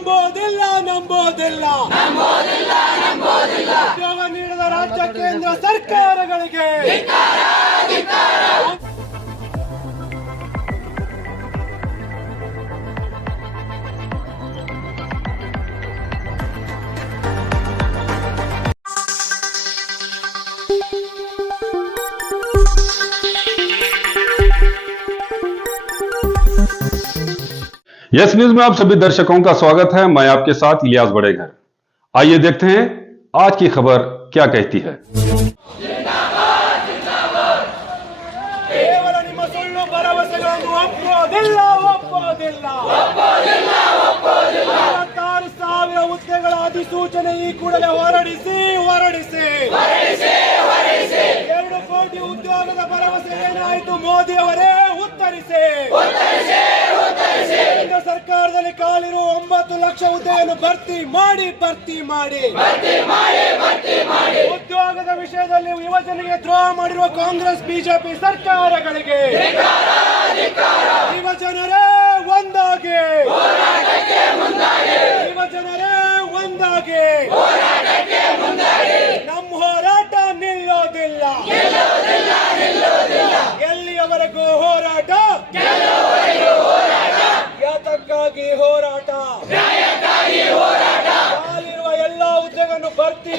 ನಂಬೋದಿಲ್ಲ ಉದ್ಯೋಗ ನೀಡದ ರಾಜ್ಯ ಕೇಂದ್ರ ಸರ್ಕಾರಗಳಿಗೆ यस न्यूज में आप सभी दर्शकों का स्वागत है। मैं आपके साथ इलियास बड़ेघर। आइए देखते हैं आज की खबर क्या कहती है। ಕೇವಲ ನಿಮ್ಮ ಸುಳ್ಳು ಭರವಸೆಗಳನ್ನು ಒಪ್ಪೋದಿಲ್ಲ 26,000 ಹುದ್ದೆಗಳ ಅಧಿಸೂಚನೆ ಈ ಕೂಡಲೇ ಹೊರಡಿಸಿ 2 ಕೋಟಿ ಉದ್ಯೋಗದ ಭರವಸೆ ಏನಾಯಿತು ಮೋದಿ ಅವರೇ ಉತ್ತರಿಸಿ ಕೇಂದ್ರ ಸರ್ಕಾರದಲ್ಲಿ ಕಾಲಿರುವ 9 ಲಕ್ಷ ಹುದ್ದೆಯನ್ನು ಭರ್ತಿ ಮಾಡಿ ಉದ್ಯೋಗದ ವಿಷಯದಲ್ಲಿ ಯುವಜನರಿಗೆ ದ್ರೋಹ ಮಾಡಿರುವ ಕಾಂಗ್ರೆಸ್ ಬಿಜೆಪಿ ಸರ್ಕಾರಗಳಿಗೆ ಯುವಜನರೇ ಒಂದಾಗಿ ನಮ್ಮ ಹೋರಾಟ ನಿಲ್ಲೋದಿಲ್ಲ ಎಲ್ಲಿಯವರೆಗೂ ಹೋರಾಟ ಯಾತಕ್ಕಾಗಿ ಹೋರಾಟ ಕಾಲಿರುವ ಎಲ್ಲ ಹುದ್ದೆಗಳನ್ನು ಭರ್ತಿ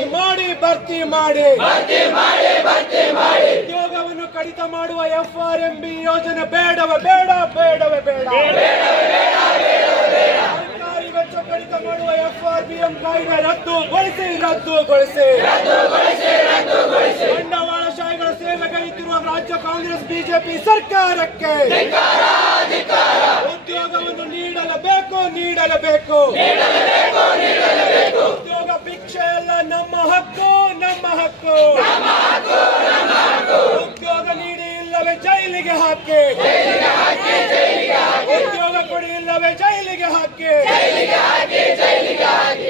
ಮಾಡಿ ಉದ್ಯೋಗವನ್ನು ಕಡಿತ ಮಾಡುವ FRMB ಯೋಜನೆ ಬೇಡವೇ ಬೇಡ ಸರ್ಕಾರಿ ವೆಚ್ಚ ಕಡಿತ ಮಾಡುವ FRBM ಕಾಯ್ದೆ ರದ್ದುಗೊಳಿಸಿ ಬಂಡವಾಳಶಾಹಿಗಳ ಸೇವೆಗೈತಿರುವ ರಾಜ್ಯ ಕಾಂಗ್ರೆಸ್ ಬಿಜೆಪಿ ಸರ್ಕಾರಕ್ಕೆ ಉದ್ಯೋಗವನ್ನು ನೀಡಲೇಬೇಕು ಉದ್ಯೋಗ ಭಿಕ್ಷೆ ಎಲ್ಲ ನಮ್ಮ ಹಕ್ಕು ಉದ್ಯೋಗ ನೀಡಿ ಇಲ್ಲವೇ ಜೈಲಿಗೆ ಹಾಕಿ ಉದ್ಯೋಗ ಕೊಡಿ ಇಲ್ಲವೇ ಜೈಲಿಗೆ ಹಾಕಿ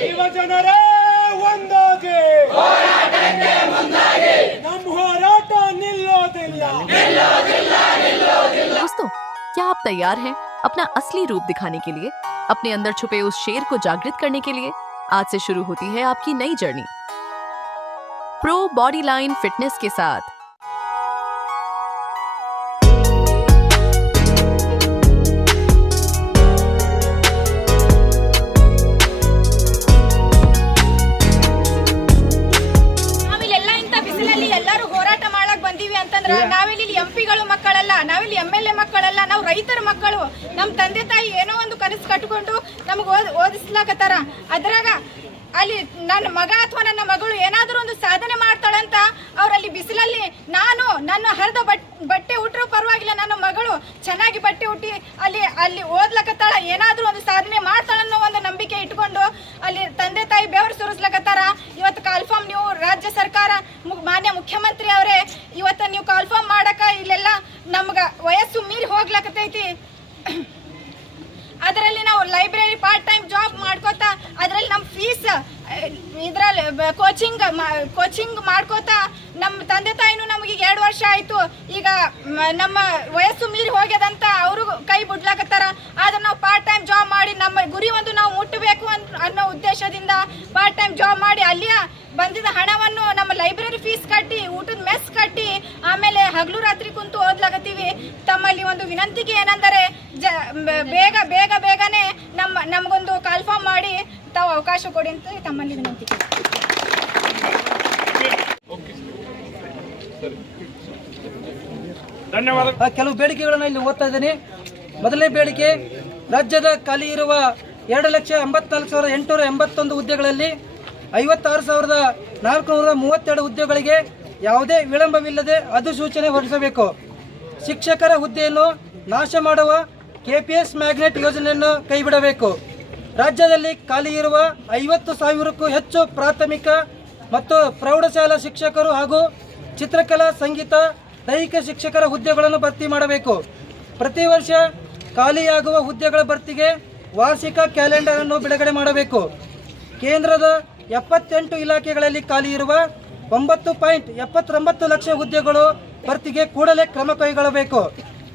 ಯುವಜನರೇ ಒಂದಾಗಿ ನಮ್ಮ ಹೋರಾಟ ನಿಲ್ಲೋದಿಲ್ಲ। दोस्तों, क्या आप तैयार हैं अपना असली रूप दिखाने के लिए, अपने अंदर छुपे उस शेर को जागृत करने के लिए? आज से शुरू होती है आपकी नई journey pro body line fitness के साथ। ನಾವಿಲ್ಲಿ ಎಂಪಿಗಳು ಮಕ್ಕಳಲ್ಲ, ನಾವಿಲ್ಲಿ MLA ಮಕ್ಕಳಲ್ಲ, ನಾವು ರೈತರ ಮಕ್ಕಳು. ನಮ್ಮ ತಂದೆ ತಾಯಿ ಏನೋ ಒಂದು ಕನಸು ಕಟ್ಟಿಕೊಂಡು ನಮಗೆ ಓದಿಸ್ಲಾಕತ್ತಾರ. ಅದ್ರಾಗ ಅಲ್ಲಿ ನನ್ನ ಮಗ ಅಥವಾ ನನ್ನ ಮಗಳು ಏನಾದರೂ ಒಂದು ಸಾಧನೆ ಮಾಡ್ತಾಳಂತ ಅವರಲ್ಲಿ ಬಿಸಿಲಲ್ಲಿ ನನ್ನ ಹರಿದ ಬಟ್ಟೆ ಉಟ್ಟರೂ ಪರವಾಗಿಲ್ಲ, ನನ್ನ ಮಗಳು ಚೆನ್ನಾಗಿ ಬಟ್ಟೆ ಉಟ್ಟಿ ಅಲ್ಲಿ ಓದ್ಲಕತ್ತಾಳ, ಏನಾದರೂ ಒಂದು ಸಾಧನೆ ಮಾಡ್ತಾಳನ್ನೋ ಒಂದು ನಂಬಿಕೆ ಇಟ್ಕೊಂಡು ಅಲ್ಲಿ ತಂದೆ ತಾಯಿ ಬೆವರು ಸುರಿಸ್ಲಕತ್ತಾರ. ಇವತ್ತು ಕಾಲ್ಫಾರ್ಮ್ ನೀವು ರಾಜ್ಯ ಸರ್ಕಾರ ಮಾನ್ಯ ಮುಖ್ಯಮಂತ್ರಿ ಅವರೇ, ಇವತ್ತು ನೀವು ಕಾಲ್ಫಾರ್ಮ್ ಮಾಡಕ ಇಲ್ಲೆಲ್ಲ ನಮ್ಗೆ ವಯಸ್ಸು ಮೀರಿ ಹೋಗ್ಲಕತ್ತೈತಿ. ಅದರಲ್ಲಿ ನಾವು ಲೈಬ್ರರಿ ಪಾರ್ಟ್ ಟೈಮ್ ಜಾಬ್ ಮಾಡ್ಕೋತಾ ಅದರಲ್ಲಿ ನಮ್ಮ ಫೀಸ್ ಇದರಲ್ಲಿ ಕೋಚಿಂಗ್ ಮಾಡ್ಕೋತಾ ನಮ್ಮ ತಂದೆ ತಾಯಿನೂ ನಮಗೆ 2 ವರ್ಷ ಆಯಿತು. ಈಗ ನಮ್ಮ ವಯಸ್ಸು ಮೀರಿ ಹೋಗ್ಯದಂತ ಅವರು ಕೈ ಬಿಡ್ಲಾಕತ್ತಾರ. ಆದ್ರೆ ನಾವು ಪಾರ್ಟ್ ಟೈಮ್ ಜಾಬ್ ಮಾಡಿ ನಮ್ಮ ಗುರಿ ಒಂದು ನಾವು ಮುಟ್ಟಬೇಕು ಅನ್ನೋ ಉದ್ದೇಶದಿಂದ ಪಾರ್ಟ್ ಟೈಮ್ ಜಾಬ್ ಮಾಡಿ ಅಲ್ಲಿಯ ಬಂದಿದ್ದ ಹಣವನ್ನು ನಮ್ಮ ಲೈಬ್ರರಿ ಫೀಸ್ ಕಟ್ಟಿ, ಊಟದ ಮೆಸ್ ಕಟ್ಟಿ, ಆಮೇಲೆ ಹಗಲು ರಾತ್ರಿ ಕುಂತು ಓದ್ಲಾಗತ್ತೀವಿ. ತಮ್ಮಲ್ಲಿ ಒಂದು ವಿನಂತಿಗೆ ಏನೆಂದರೆ ಬೇಗನೆ ನಮಗೊಂದು ಕಾಲ್ಫಾರ್ಮ್ ಮಾಡಿ ತಾವು ಅವಕಾಶ ಕೊಡಿ ಅಂತ ತಮ್ಮಲ್ಲಿ ವಿನಂತಿ. ಧನ್ಯವಾದ. ಕೆಲವು ಬೇಡಿಕೆಗಳನ್ನು ಇಲ್ಲಿ ಓದ್ತಾ ಇದ್ದೀನಿ. ಮೊದಲನೇ ಬೇಡಿಕೆ, ರಾಜ್ಯದ ಖಾಲಿ ಇರುವ 2,84,881 ಹುದ್ದೆಗಳಲ್ಲಿ 56,432 ಹುದ್ದೆಗಳಿಗೆ ಯಾವುದೇ ವಿಳಂಬವಿಲ್ಲದೆ ಅಧಿಸೂಚನೆ ಹೊರಡಿಸಬೇಕು. ಶಿಕ್ಷಕರ ಹುದ್ದೆಯನ್ನು ನಾಶ ಮಾಡುವ KPS ಮ್ಯಾಗ್ನೆಟ್ ಯೋಜನೆಯನ್ನು ಕೈಬಿಡಬೇಕು. ರಾಜ್ಯದಲ್ಲಿ ಖಾಲಿ ಇರುವ 50,000ಕ್ಕೂ ಹೆಚ್ಚು ಪ್ರಾಥಮಿಕ ಮತ್ತು ಪ್ರೌಢಶಾಲಾ ಶಿಕ್ಷಕರು ಹಾಗೂ ಚಿತ್ರಕಲಾ, ಸಂಗೀತ, ದೈಹಿಕ ಶಿಕ್ಷಕರ ಹುದ್ದೆಗಳನ್ನು ಭರ್ತಿ ಮಾಡಬೇಕು. ಪ್ರತಿ ವರ್ಷ ಖಾಲಿಯಾಗುವ ಹುದ್ದೆಗಳ ಭರ್ತಿಗೆ ವಾರ್ಷಿಕ ಕ್ಯಾಲೆಂಡರ್ ಅನ್ನು ಬಿಡುಗಡೆ ಮಾಡಬೇಕು. ಕೇಂದ್ರದ 78 ಇಲಾಖೆಗಳಲ್ಲಿ ಖಾಲಿ ಇರುವ 9.79 ಲಕ್ಷ ಹುದ್ದೆಗಳು ಭರ್ತಿಗೆ ಕೂಡಲೇ ಕ್ರಮ ಕೈಗೊಳ್ಳಬೇಕು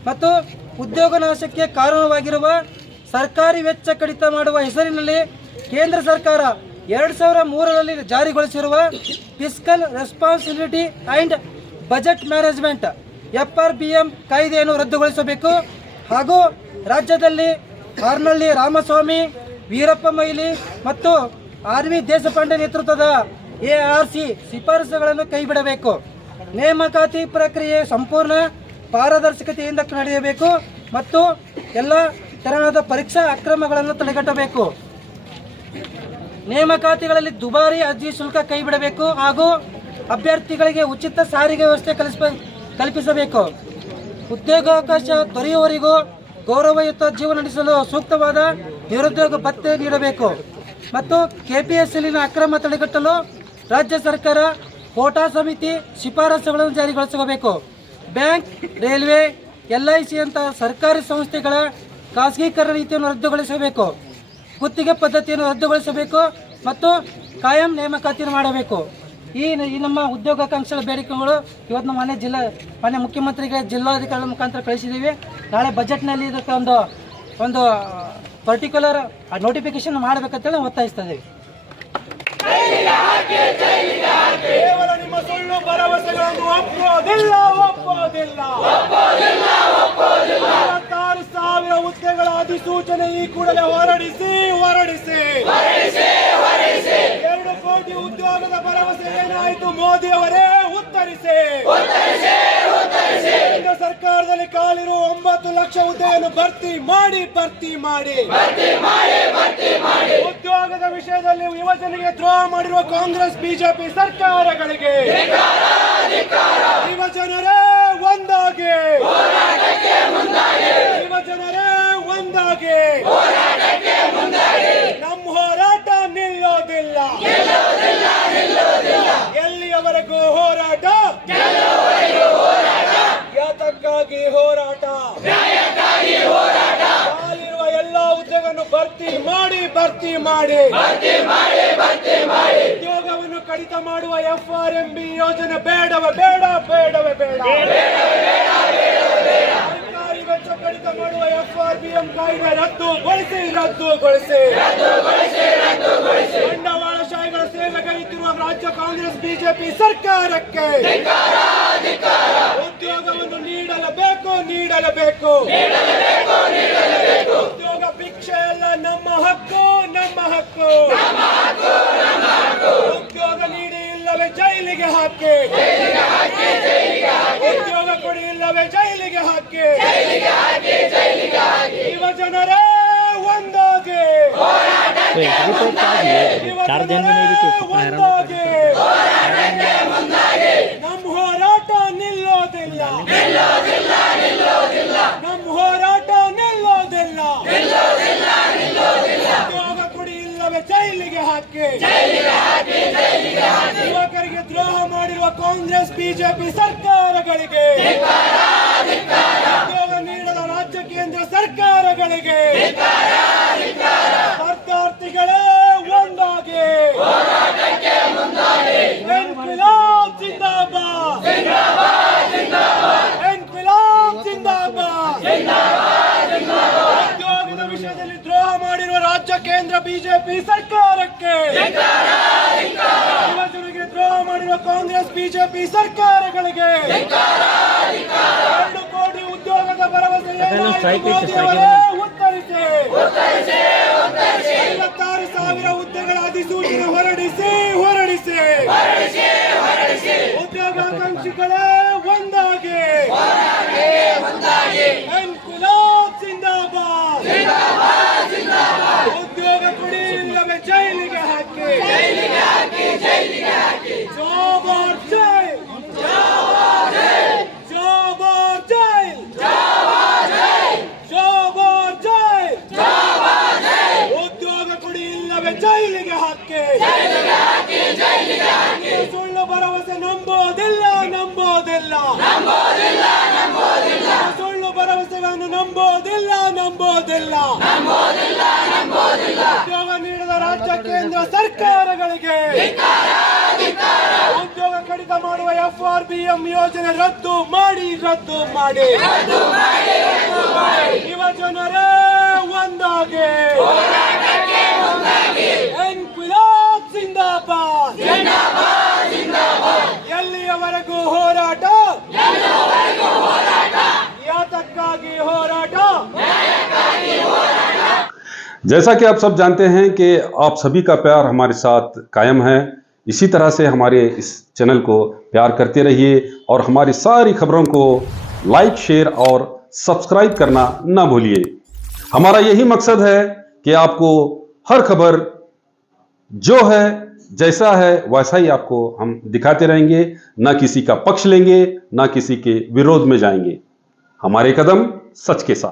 ಮತ್ತು ಉದ್ಯೋಗ ನಾಶಕ್ಕೆ ಕಾರಣವಾಗಿರುವ ಸರ್ಕಾರಿ ವೆಚ್ಚ ಕಡಿತ ಮಾಡುವ ಹೆಸರಿನಲ್ಲಿ ಕೇಂದ್ರ ಸರ್ಕಾರ 2003ರಲ್ಲಿ ಜಾರಿಗೊಳಿಸಿರುವ fiscal responsibility and budget management FRBM ಕಾಯ್ದೆಯನ್ನು ರದ್ದುಗೊಳಿಸಬೇಕು ಹಾಗೂ ರಾಜ್ಯದಲ್ಲಿ ಹಾರ್ನಳ್ಳಿ ರಾಮಸ್ವಾಮಿ, ವೀರಪ್ಪ ಮೊಯ್ಲಿ ಮತ್ತು RV ದೇಶಪಾಂಡೆ ನೇತೃತ್ವದ ARC ಶಿಫಾರಸುಗಳನ್ನು ಕೈಬಿಡಬೇಕು. ನೇಮಕಾತಿ ಪ್ರಕ್ರಿಯೆ ಸಂಪೂರ್ಣ ಪಾರದರ್ಶಕತೆಯಿಂದ ನಡೆಯಬೇಕು ಮತ್ತು ಎಲ್ಲ ತೆರನಾದ ಪರೀಕ್ಷಾ ಅಕ್ರಮಗಳನ್ನು ತಡೆಗಟ್ಟಬೇಕು. ನೇಮಕಾತಿಗಳಲ್ಲಿ ದುಬಾರಿ ಅರ್ಜಿ ಶುಲ್ಕ ಕೈಬಿಡಬೇಕು ಹಾಗೂ ಅಭ್ಯರ್ಥಿಗಳಿಗೆ ಉಚಿತ ಸಾರಿಗೆ ವ್ಯವಸ್ಥೆ ಕಲ್ಪಿಸಬೇಕು. ಉದ್ಯೋಗಾವಕಾಶ ದೊರೆಯುವವರಿಗೂ ಗೌರವಯುತ ಜೀವನ ನಡೆಸಲು ಸೂಕ್ತವಾದ ನಿರುದ್ಯೋಗ ಭತ್ಯೆ ನೀಡಬೇಕು ಮತ್ತು KPSCಯಲ್ಲಿನ ಅಕ್ರಮ ತಡೆಗಟ್ಟಲು ರಾಜ್ಯ ಸರ್ಕಾರ ಕೋಟಾ ಸಮಿತಿ ಶಿಫಾರಸುಗಳನ್ನು ಜಾರಿಗೊಳಿಸಬೇಕು. ಬ್ಯಾಂಕ್, ರೈಲ್ವೆ, LIC ಅಂತಹ ಸರ್ಕಾರಿ ಸಂಸ್ಥೆಗಳ ಖಾಸಗೀಕರಣ ನೀತಿಯನ್ನು ರದ್ದುಗೊಳಿಸಬೇಕು. ಗುತ್ತಿಗೆ ಪದ್ಧತಿಯನ್ನು ರದ್ದುಗೊಳಿಸಬೇಕು ಮತ್ತು ಕಾಯಂ ನೇಮಕಾತಿಯನ್ನು ಮಾಡಬೇಕು. ಈ ನಮ್ಮ ಉದ್ಯೋಗಾಕಾಂಕ್ಷೆಗಳ ಬೇಡಿಕೆಗಳು ಇವತ್ತು ನಮ್ಮ ಮಾನ್ಯ ಮುಖ್ಯಮಂತ್ರಿಗೆ ಜಿಲ್ಲಾಧಿಕಾರಿಗಳ ಮುಖಾಂತರ ಕಳಿಸಿದ್ದೀವಿ. ನಾಳೆ ಬಜೆಟ್ನಲ್ಲಿ ಇದಕ್ಕೆ ಒಂದು ಪರ್ಟಿಕ್ಯುಲರ್ ನೋಟಿಫಿಕೇಶನ್ ಮಾಡಬೇಕಂತೇಳಿ ಒತ್ತಾಯಿಸ್ತಾ ಇದ್ದೀವಿ. ಕೇವಲ ನಿಮ್ಮ ಸುಳ್ಳು ಭರವಸೆಗಳನ್ನು ಒಪ್ಪೋದಿಲ್ಲ. 26,000 ಹುದ್ದೆಗಳ ಅಧಿಸೂಚನೆ ಈ ಕೂಡಲೇ ಹೊರಡಿಸಿ. 2 ಕೋಟಿ ಉದ್ಯೋಗದ ಭರವಸೆ ಏನಾಯಿತು ಮೋದಿ ಅವರೇ? ಉತ್ತರಿಸಿ. ಕೇಂದ್ರ ಸರ್ಕಾರದಲ್ಲಿ ಕಾಲಿರುವ 9 ಲಕ್ಷ ಹುದ್ದೆಯನ್ನು ಭರ್ತಿ ಮಾಡಿ. ಉದ್ಯೋಗದ ವಿಷಯದಲ್ಲಿ ಯುವಜನಿಗೆ ದ್ರೋಹ ಮಾಡಿರುವ ಕಾಂಗ್ರೆಸ್ ಬಿಜೆಪಿ ಸರ್ಕಾರಗಳಿಗೆ ಯುವಜನರೇ ಒಂದಾಗಿ. ನಮ್ಮ ಹೋರಾಟ ನಿಲ್ಲೋದಿಲ್ಲ. ಎಲ್ಲಿಯವರೆಗೂ ಹೋರಾಟ? ಯಾತಕ್ಕಾಗಿ ಹೋರಾಟ? ಕಾಲಿರುವ ಎಲ್ಲ ಹುದ್ದೆಗಳನ್ನು ಭರ್ತಿ ಮಾಡಿ. ಉದ್ಯೋಗವನ್ನು ಕಡಿತ ಮಾಡುವ FRMB ಯೋಜನೆ ಬೇಡವೇ ಬೇಡ. ಸರ್ಕಾರಿ ವೆಚ್ಚ ಕಡಿತ ಮಾಡುವ FRBM ಕಾಯ್ದೆ ರದ್ದುಗೊಳಿಸಿ. ಬಂಡವಾಳಶಾಹಿಗಳ ಸೇವೆಗೈತಿರುವ ರಾಜ್ಯ ಕಾಂಗ್ರೆಸ್ ಬಿಜೆಪಿ ಸರ್ಕಾರಕ್ಕೆ ಉದ್ಯೋಗವನ್ನು ನೀಡಲೇಬೇಕು. ಉದ್ಯೋಗ ಭಿಕ್ಷೆ ಎಲ್ಲ ನಮ್ಮ ಹಕ್ಕು. ಉದ್ಯೋಗ ನೀಡಿ ಇಲ್ಲವೇ ಜೈಲಿಗೆ ಹಾಕಿ. ಉದ್ಯೋಗ ಕೊಡಿ ಇಲ್ಲವೇ ಜೈಲಿಗೆ ಹಾಕಿ. ಯುವಜನರೇ ಒಂದಾಗಿ. ನಮ್ಮ ಹೋರಾಟ ನಿಲ್ಲೋದಿಲ್ಲ. ಉದ್ಯೋಗ ಕೊಡಿ ಇಲ್ಲವೇ ಜೈಲಿಗೆ ಹಾಕಿ. ಯುವಕರಿಗೆ ದ್ರೋಹ ಮಾಡಿರುವ ಕಾಂಗ್ರೆಸ್ ಬಿಜೆಪಿ ಸರ್ಕಾರಗಳಿಗೆ, ಉದ್ಯೋಗ ನೀಡದ ರಾಜ್ಯ ಕೇಂದ್ರ ಸರ್ಕಾರಗಳಿಗೆ, ಸ್ಪರ್ಧಾರ್ಥಿಗಳೇ ಒಂದಾಗಿ. ಇನ್ಕ್ವಿಲಾಬ್ ಜಿಂದಾಬಾದ್. ಉದ್ಯೋಗದ ವಿಷಯದಲ್ಲಿ ದ್ರೋಹ ಮಾಡಿರುವ ರಾಜ್ಯ ಕೇಂದ್ರ ಬಿಜೆಪಿ ಸರ್ಕಾರಕ್ಕೆ, ಯುವಜನರಿಗೆ ದ್ರೋಹ ಮಾಡಿರುವ ಕಾಂಗ್ರೆಸ್ ಬಿಜೆಪಿ ಸರ್ಕಾರಗಳಿಗೆ 2 ಕೋಟಿ ಉದ್ಯೋಗದ ಭರವಸೆ ಉತ್ತರಿಸಿ. 56,000 ಹುದ್ದೆಗಳ ಅಧಿಸೂಚನೆ ಹೊರಡಿಸಿ. ಉದ್ಯೋಗಾಕಾಂಕ್ಷಿಗಳೇ ಒಂದಾಗಿ. ಇನ್ಕ್ವಿಲಾಬ್ ಜಿಂದಾಬಾದ್. ಉದ್ಯೋಗ ಕೊಡಿ ಇಲ್ಲವೇ ಜೈಲಿಗೆ ಹಾಕಿ. Job R jail. ಉದ್ಯೋಗ ಕೊಡಿ ಇಲ್ಲವೇ ಜೈಲಿಗೆ ಹಾಕಿ. ಸುಳ್ಳು ಭರವಸೆ ನಂಬೋದಿಲ್ಲ. ಸುಳ್ಳು ಭರವಸೆಗಳನ್ನು ನಂಬೋದಿಲ್ಲ. ಉದ್ಯೋಗ ನೀಡದ ರಾಜ್ಯ ಕೇಂದ್ರ ಸರ್ಕಾರಗಳಿಗೆ, ಉದ್ಯೋಗ ಕಡಿತ ಮಾಡುವ FRBM ಯೋಜನೆ ರದ್ದು ಮಾಡಿ. ಯುವಜನರೇ ಒಂದಾಗಿ. ಇನ್ಕ್ವಿಲಾಬ್ ಜಿಂದಾಬಾದ್ ಎಲ್ಲಿಯವರೆಗೂ ಹೋರಾಟ ಯಾತಕ್ಕಾಗಿ ಹೋರಾಟ जैसा कि आप सब जानते हैं कि आप सभी का प्यार हमारे साथ कायम है। इसी तरह से हमारे इस चैनल को प्यार करते रहिए और हमारी सारी खबरों को लाइक, शेयर और सब्सक्राइब करना ना भूलिए। हमारा यही मकसद है कि आपको हर खबर जो है जैसा है वैसा ही आपको हम दिखाते रहेंगे, ना किसी का पक्ष लेंगे, ना किसी के विरोध में जाएंगे। हमारे कदम सच के साथ।